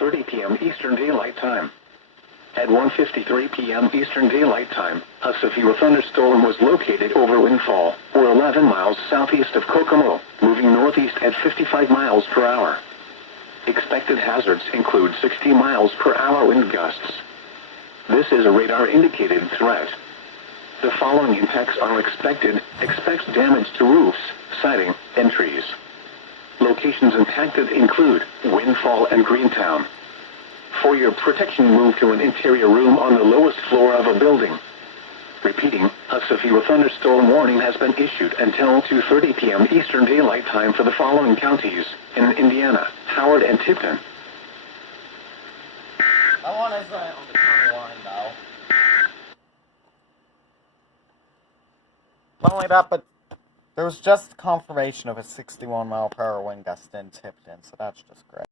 2:30 p.m. Eastern Daylight Time. At 1:53 p.m. Eastern Daylight Time, a severe thunderstorm was located over Windfall, or 11 miles southeast of Kokomo, moving northeast at 55 miles per hour. Expected hazards include 60 miles per hour wind gusts. This is a radar-indicated threat. The following impacts are expected. Expect damage to roofs, siding, and trees. Locations impacted include Windfall and Greentown. For your protection, move to an interior room on the lowest floor of a building. Repeating, a severe thunderstorm warning has been issued until 2:30 p.m. Eastern Daylight Time for the following counties in Indiana: Howard and Tipton. That one is on the county line, though. Not only that, but there was just confirmation of a 61 mile per hour wind gust in Tipton, so that's just great.